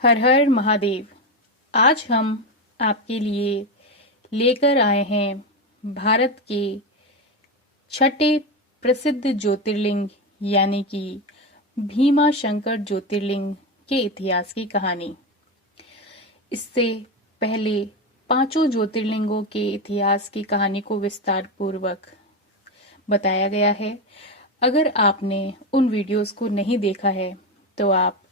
हर हर महादेव। आज हम आपके लिए लेकर आए हैं भारत के छठे प्रसिद्ध ज्योतिर्लिंग यानी कि भीमा शंकर ज्योतिर्लिंग के इतिहास की कहानी। इससे पहले पांचों ज्योतिर्लिंगों के इतिहास की कहानी को विस्तार पूर्वक बताया गया है। अगर आपने उन वीडियोस को नहीं देखा है तो आप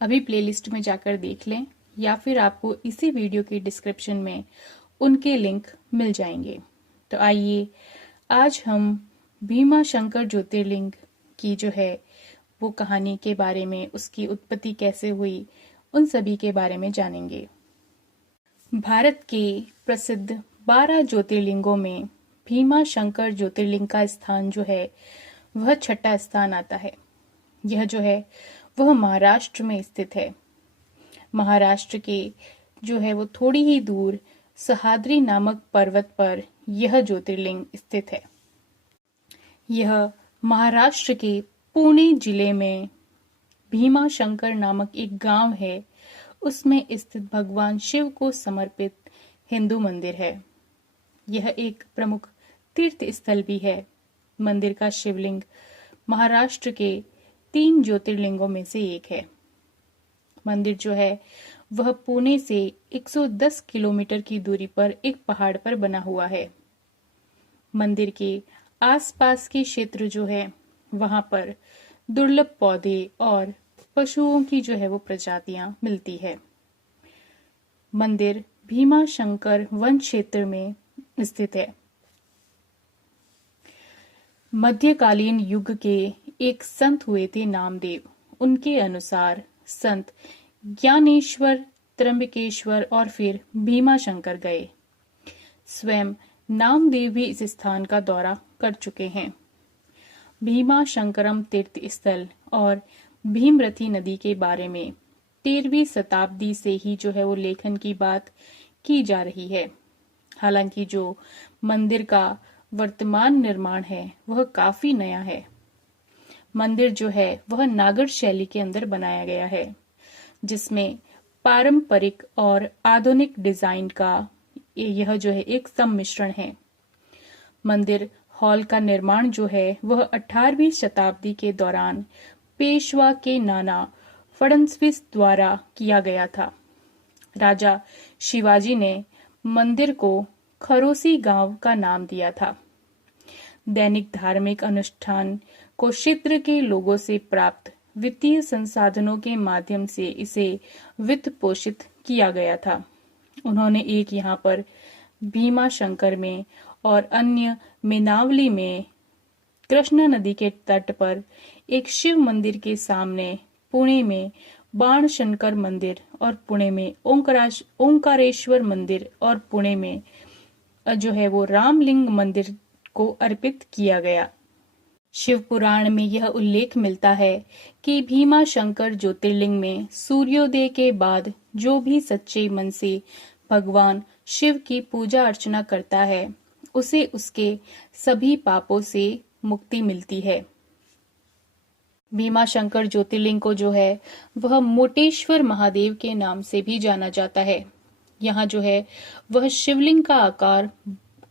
अभी प्लेलिस्ट में जाकर देख लें या फिर आपको इसी वीडियो की डिस्क्रिप्शन में उनके लिंक मिल जाएंगे। तो आइए आज हम भीमा शंकर ज्योतिर्लिंग की जो है वो कहानी के बारे में, उसकी उत्पत्ति कैसे हुई, उन सभी के बारे में जानेंगे। भारत के प्रसिद्ध 12 ज्योतिर्लिंगों में भीमा शंकर ज्योतिर्लिंग का स्थान जो है वह छठा स्थान आता है। यह जो है वह महाराष्ट्र में स्थित है। महाराष्ट्र के जो है वो थोड़ी ही दूर सह्याद्री नामक पर्वत पर यह ज्योतिर्लिंग स्थित है। यह महाराष्ट्र के पुणे जिले में भीमा शंकर नामक एक गांव है, उसमें स्थित भगवान शिव को समर्पित हिंदू मंदिर है। यह एक प्रमुख तीर्थ स्थल भी है। मंदिर का शिवलिंग महाराष्ट्र के 3 ज्योतिर्लिंगों में से एक है। मंदिर जो है वह पुणे से 110 किलोमीटर की दूरी पर एक पहाड़ पर बना हुआ है। मंदिर के आसपास के क्षेत्र जो है वहां पर दुर्लभ पौधे और पशुओं की जो है वो प्रजातियां मिलती है। मंदिर भीमा शंकर वन क्षेत्र में स्थित है। मध्यकालीन युग के एक संत हुए थे नामदेव। उनके अनुसार संत ज्ञानेश्वर, त्र्यंबकेश्वर और फिर भीमा शंकर गए। स्वयं नामदेव भी इस स्थान का दौरा कर चुके हैं। भीमा शंकरम तीर्थ स्थल और भीमरथी नदी के बारे में 13वीं शताब्दी से ही जो है वो लेखन की बात की जा रही है। हालांकि जो मंदिर का वर्तमान निर्माण है वह काफी नया है। मंदिर जो है वह नागर शैली के अंदर बनाया गया है, जिसमें पारंपरिक और आधुनिक डिजाइन का यह जो है एक सम्मिश्रण है। मंदिर हॉल का निर्माण जो है वह 18वीं शताब्दी के दौरान पेशवा के नाना फडणवीस द्वारा किया गया था। राजा शिवाजी ने मंदिर को खरोसी गांव का नाम दिया था। दैनिक धार्मिक अनुष्ठान को क्षेत्र के लोगों से प्राप्त वित्तीय संसाधनों के माध्यम से इसे वित्त पोषित किया गया था। उन्होंने एक यहाँ पर भीमा शंकर में और अन्य मेनावली में कृष्णा नदी के तट पर एक शिव मंदिर के सामने, पुणे में बाण शंकर मंदिर और पुणे में ओंकारेश्वर मंदिर और पुणे में जो है वो रामलिंग मंदिर को अर्पित किया गया। शिव पुराण में यह उल्लेख मिलता है कि भीमा शंकर ज्योतिर्लिंग में सूर्योदय के बाद जो भी सच्चे मन से भगवान शिव की पूजा अर्चना करता है उसे उसके सभी पापों से मुक्ति मिलती है। भीमा शंकर ज्योतिर्लिंग को जो है वह मोटेश्वर महादेव के नाम से भी जाना जाता है। यहाँ जो है वह शिवलिंग का आकार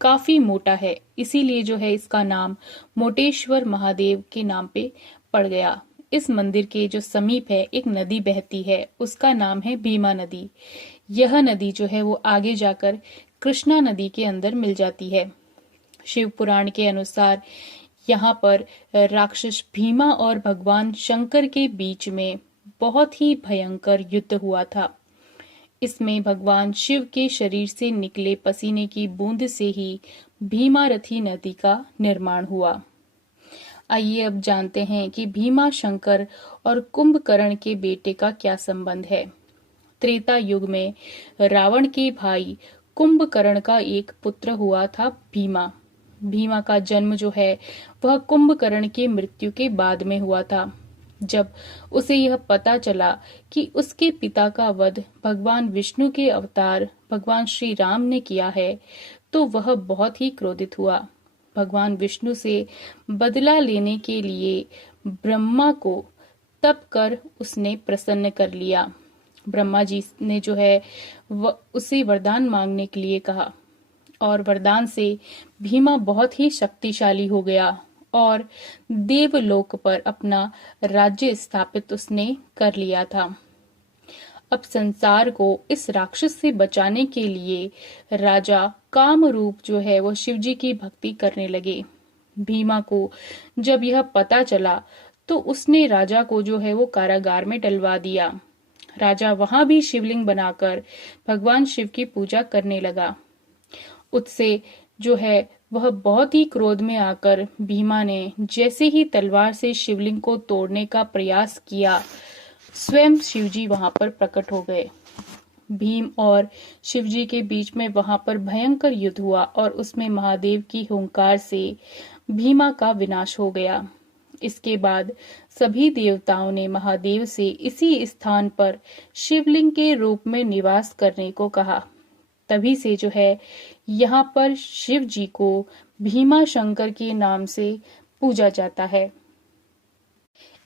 काफी मोटा है, इसीलिए जो है इसका नाम मोटेश्वर महादेव के नाम पे पड़ गया। इस मंदिर के जो समीप है एक नदी बहती है, उसका नाम है भीमा नदी। यह नदी जो है वो आगे जाकर कृष्णा नदी के अंदर मिल जाती है। शिव पुराण के अनुसार यहाँ पर राक्षस भीमा और भगवान शंकर के बीच में बहुत ही भयंकर युद्ध हुआ था। इसमें भगवान शिव के शरीर से निकले पसीने की बूंद से ही भीमारथी नदी का निर्माण हुआ। आइए अब जानते हैं कि भीमा शंकर और कुंभकर्ण के बेटे का क्या संबंध है। त्रेता युग में रावण के भाई कुंभकर्ण का एक पुत्र हुआ था भीमा। भीमा का जन्म जो है वह कुंभकर्ण की मृत्यु के बाद में हुआ था। जब उसे यह पता चला कि उसके पिता का वध भगवान विष्णु के अवतार भगवान श्री राम ने किया है, तो वह बहुत ही क्रोधित हुआ। भगवान विष्णु से बदला लेने के लिए ब्रह्मा को तप कर उसने प्रसन्न कर लिया। ब्रह्मा जी ने जो है उसे वरदान मांगने के लिए कहा और वरदान से भीमा बहुत ही शक्तिशाली हो गया और देवलोक पर अपना राज्य स्थापित उसने कर लिया था। अब संसार को इस राक्षस से बचाने के लिए राजा कामरूप जो है वो शिवजी की भक्ति करने लगे। भीमा को जब यह पता चला तो उसने राजा को जो है वो कारागार में डलवा दिया। राजा वहां भी शिवलिंग बनाकर भगवान शिव की पूजा करने लगा। उससे जो है वह बहुत ही क्रोध में आकर भीमा ने जैसे ही तलवार से शिवलिंग को तोड़ने का प्रयास किया, स्वयं शिवजी वहां पर प्रकट हो गए। भीम और शिवजी के बीच में वहां पर भयंकर युद्ध हुआ और उसमें महादेव की हुंकार से भीमा का विनाश हो गया। इसके बाद सभी देवताओं ने महादेव से इसी स्थान पर शिवलिंग के रूप में निवास करने को कहा। तभी से जो है यहाँ पर शिव जी को भीमा शंकर के नाम से पूजा जाता है।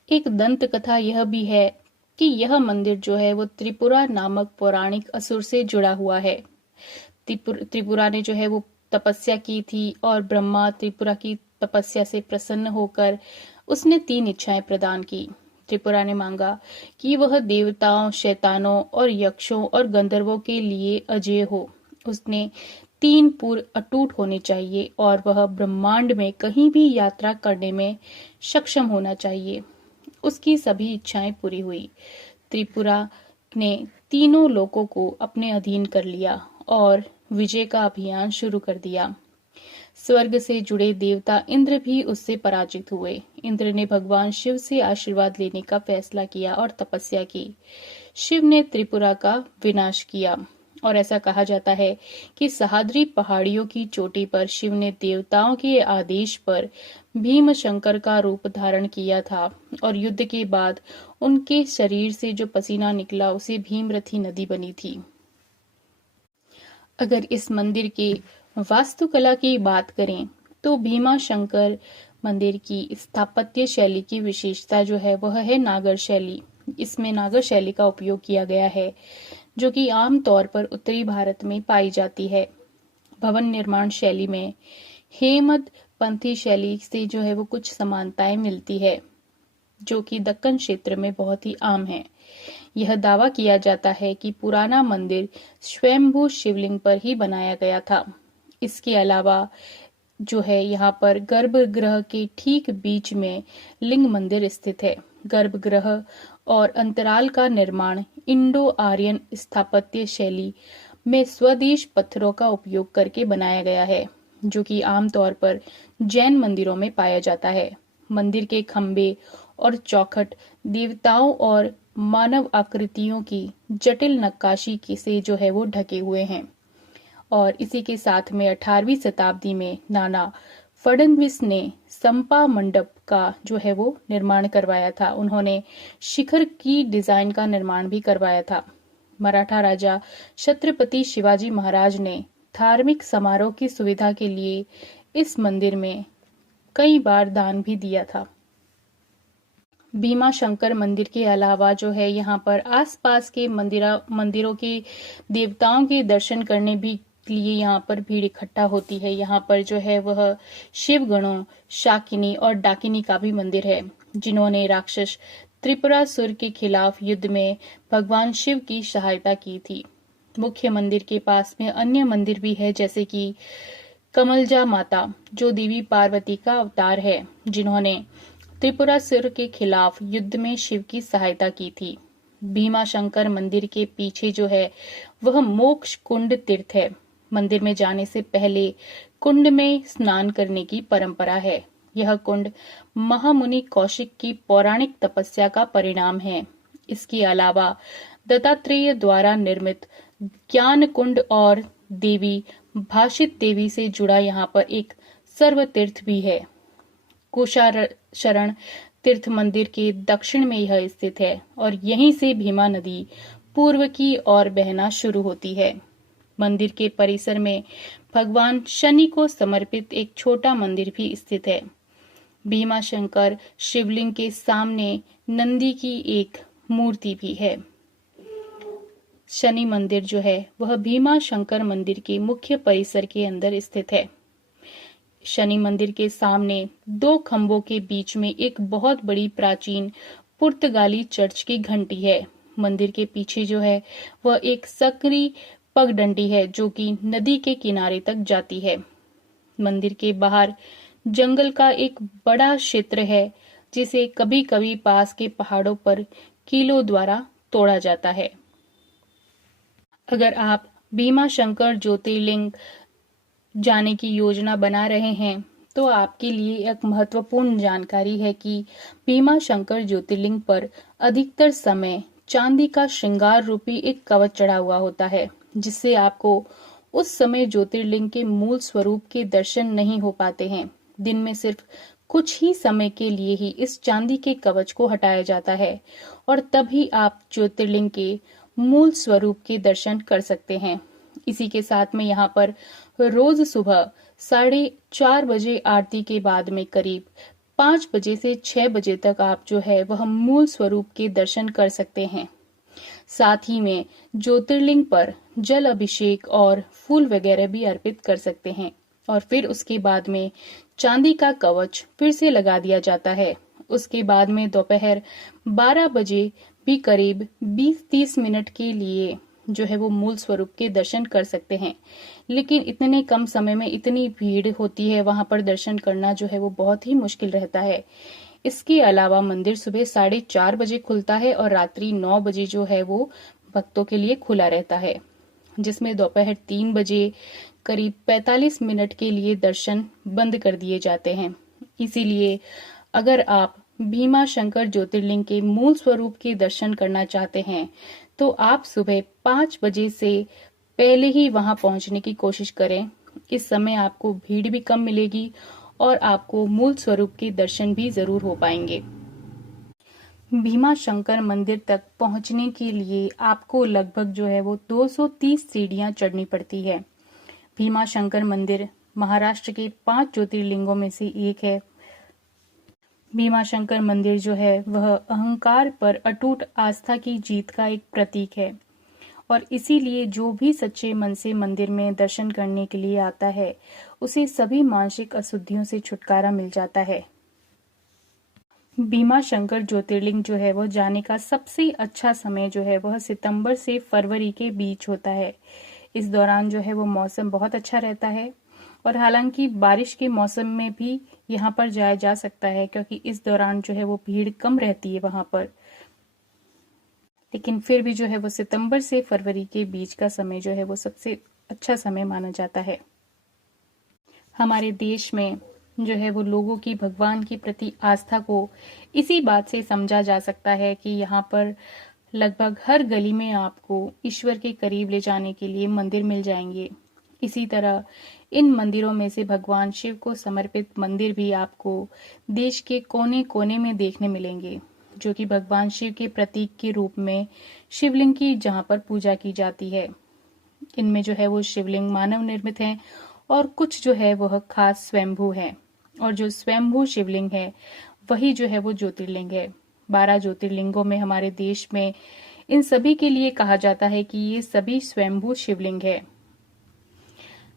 एक दंत कथा यह भी है कि यह मंदिर जो है वो त्रिपुरा नामक पौराणिक असुर से जुड़ा हुआ है। त्रिपुरा ने जो है वो तपस्या की थी और ब्रह्मा त्रिपुरा की तपस्या से प्रसन्न होकर उसने 3 इच्छाएं प्रदान की। त्रिपुरा ने मांगा कि वह देवताओं, शैतानों और यक्षों और गंधर्वों के लिए अजेय हो। उसने 3 पुर अटूट होने चाहिए और वह ब्रह्मांड में कहीं भी यात्रा करने में सक्षम होना चाहिए। उसकी सभी इच्छाएं पूरी हुई। त्रिपुरा ने तीनों लोकों को अपने अधीन कर लिया और विजय का अभियान शुरू कर दिया। स्वर्ग से जुड़े देवता इंद्र भी उससे पराजित हुए। इंद्र ने भगवान शिव से आशीर्वाद लेने का फैसला किया और तपस्या की। शिव ने त्रिपुरा का विनाश किया और ऐसा कहा जाता है कि सह्याद्री पहाड़ियों की चोटी पर शिव ने देवताओं के आदेश पर भीम शंकर का रूप धारण किया था और युद्ध के बाद उनके शरीर से जो पसीना निकला उसे भीमरथी नदी बनी थी। अगर इस मंदिर के वास्तुकला की बात करें तो भीमा शंकर मंदिर की स्थापत्य शैली की विशेषता जो है वह है नागर शैली। इसमें नागर शैली का उपयोग किया गया है जो कि आम तौर पर उत्तरी भारत में पाई जाती है। भवन निर्माण शैली में हेमद पंथी शैली से जो है वो कुछ समानताएं मिलती है जो कि दक्कन क्षेत्र में बहुत ही आम है। यह दावा किया जाता है कि पुराना मंदिर स्वयंभू शिवलिंग पर ही बनाया गया था। इसके अलावा जो है यहाँ पर गर्भगृह के ठीक बीच में लिंग मंदिर स्थित है। गर्भगृह और अंतराल का निर्माण इंडो आर्यन स्थापत्य शैली में स्वदेश पत्थरों का उपयोग करके बनाया गया है जो कि आमतौर पर जैन मंदिरों में पाया जाता है। मंदिर के खंभे और चौखट देवताओं और मानव आकृतियों की जटिल नक्काशी से जो है वो ढके हुए हैं। और इसी के साथ में 18वीं शताब्दी में नाना फडणवीस ने संपा मंडप का जो है वो निर्माण करवाया था। उन्होंने शिखर की डिजाइन का निर्माण भी करवाया था। मराठा राजा छत्रपति शिवाजी महाराज ने धार्मिक समारोह की सुविधा के लिए इस मंदिर में कई बार दान भी दिया था। भीमा शंकर मंदिर के अलावा जो है यहाँ पर आसपास के मंदिरों के देवताओं के दर्शन करने भी लिए यहाँ पर भीड़ इकट्ठा होती है। यहाँ पर जो है वह शिव गणों, शाकिनी और डाकिनी का भी मंदिर है जिन्होंने राक्षस त्रिपुरासुर के खिलाफ युद्ध में भगवान शिव की सहायता की थी। मुख्य मंदिर के पास में अन्य मंदिर भी है जैसे कि कमलजा माता जो देवी पार्वती का अवतार है जिन्होंने त्रिपुरासुर के खिलाफ युद्ध में शिव की सहायता की थी। भीमा शंकर मंदिर के पीछे जो है वह मोक्ष कुंड तीर्थ है। मंदिर में जाने से पहले कुंड में स्नान करने की परंपरा है। यह कुंड महामुनि कौशिक की पौराणिक तपस्या का परिणाम है। इसके अलावा दत्तात्रेय द्वारा निर्मित ज्ञान कुंड और देवी भाषित देवी से जुड़ा यहाँ पर एक सर्व तीर्थ भी है। कुशाशरण तीर्थ मंदिर के दक्षिण में यह स्थित है और यहीं से भीमा नदी पूर्व की ओर बहना शुरू होती है। मंदिर के परिसर में भगवान शनि को समर्पित एक छोटा मंदिर भी स्थित है। भीमा शंकर शिवलिंग के सामने नंदी की एक मूर्ति भी है। शनि मंदिर जो है वह भीमा शंकर मंदिर के मुख्य परिसर के अंदर स्थित है। शनि मंदिर के सामने दो खंभों के बीच में एक बहुत बड़ी प्राचीन पुर्तगाली चर्च की घंटी है। मंदिर के पीछे जो है वह एक सकरी पगडंडी है जो कि नदी के किनारे तक जाती है। मंदिर के बाहर जंगल का एक बड़ा क्षेत्र है जिसे कभी कभी पास के पहाड़ों पर कीलों द्वारा तोड़ा जाता है। अगर आप भीमा शंकर ज्योतिर्लिंग जाने की योजना बना रहे हैं तो आपके लिए एक महत्वपूर्ण जानकारी है कि भीमा शंकर ज्योतिर्लिंग पर अधिकतर समय चांदी का श्रृंगार रूपी एक कवच चढ़ा हुआ होता है, जिससे आपको उस समय ज्योतिर्लिंग के मूल स्वरूप के दर्शन नहीं हो पाते हैं। दिन में सिर्फ कुछ ही समय के लिए ही इस चांदी के कवच को हटाया जाता है और तभी आप ज्योतिर्लिंग के मूल स्वरूप के दर्शन कर सकते हैं। इसी के साथ में यहाँ पर रोज सुबह 4:30 बजे आरती के बाद में करीब 5 बजे से 6 बजे तक आप जो है वह मूल स्वरूप के दर्शन कर सकते हैं। साथ ही में ज्योतिर्लिंग पर जल अभिषेक और फूल वगैरह भी अर्पित कर सकते हैं और फिर उसके बाद में चांदी का कवच फिर से लगा दिया जाता है। उसके बाद में दोपहर 12 बजे भी करीब 20-30 मिनट के लिए जो है वो मूल स्वरूप के दर्शन कर सकते हैं। लेकिन इतने कम समय में इतनी भीड़ होती है, वहां पर दर्शन करना जो है वो बहुत ही मुश्किल रहता है। इसके अलावा मंदिर सुबह 4:30 बजे खुलता है और रात्रि 9 बजे जो है वो भक्तों के लिए खुला रहता है, जिसमें दोपहर 3 बजे करीब 45 मिनट के लिए दर्शन बंद कर दिए जाते हैं। इसीलिए अगर आप भीमा शंकर ज्योतिर्लिंग के मूल स्वरूप के दर्शन करना चाहते हैं तो आप सुबह 5 बजे से पहले ही वहां पहुंचने की कोशिश करें। इस समय आपको भीड़ भी कम मिलेगी और आपको मूल स्वरूप के दर्शन भी जरूर हो पाएंगे। भीमा शंकर मंदिर तक पहुंचने के लिए आपको लगभग जो है वो 230 सीढ़ियां चढ़नी पड़ती है। भीमा शंकर मंदिर महाराष्ट्र के 5 ज्योतिर्लिंगों में से एक है। भीमा शंकर मंदिर जो है वह अहंकार पर अटूट आस्था की जीत का एक प्रतीक है और इसीलिए जो भी सच्चे मन से मंदिर में दर्शन करने के लिए आता है उसे सभी मानसिक अशुद्धियों से छुटकारा मिल जाता है। भीमा शंकर ज्योतिर्लिंग जो है वह जाने का सबसे अच्छा समय जो है वह सितंबर से फरवरी के बीच होता है। इस दौरान जो है वो मौसम बहुत अच्छा रहता है और हालांकि बारिश के मौसम में भी यहाँ पर जाया जा सकता है क्योंकि इस दौरान जो है वो भीड़ कम रहती है वहां पर। लेकिन फिर भी जो है वो सितंबर से फरवरी के बीच का समय जो है वो सबसे अच्छा समय माना जाता है। हमारे देश में जो है वो लोगों की भगवान के प्रति आस्था को इसी बात से समझा जा सकता है कि यहाँ पर लगभग हर गली में आपको ईश्वर के करीब ले जाने के लिए मंदिर मिल जाएंगे। इसी तरह इन मंदिरों में से भगवान शिव को समर्पित मंदिर भी आपको देश के कोने कोने में देखने मिलेंगे, जो कि भगवान शिव के प्रतीक के रूप में शिवलिंग की जहां पर पूजा की जाती है। इनमें जो है वो शिवलिंग मानव निर्मित हैं और कुछ जो है वह खास स्वयंभू है और जो स्वयंभू शिवलिंग है वही जो है वो ज्योतिर्लिंग है। 12 ज्योतिर्लिंगों में हमारे देश में इन सभी के लिए कहा जाता है कि ये सभी स्वयंभू शिवलिंग है।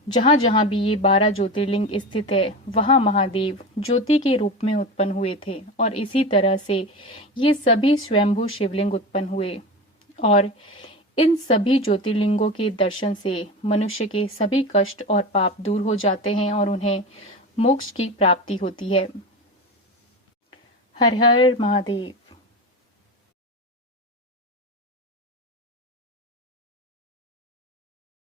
जहां जहां भी ये 12 ज्योतिर्लिंग स्थित है वहां महादेव ज्योति के रूप में उत्पन्न हुए थे और इसी तरह से ये सभी स्वयंभू शिवलिंग उत्पन्न हुए और इन सभी ज्योतिर्लिंगों के दर्शन से मनुष्य के सभी कष्ट और पाप दूर हो जाते हैं और उन्हें मोक्ष की प्राप्ति होती है। हर हर महादेव।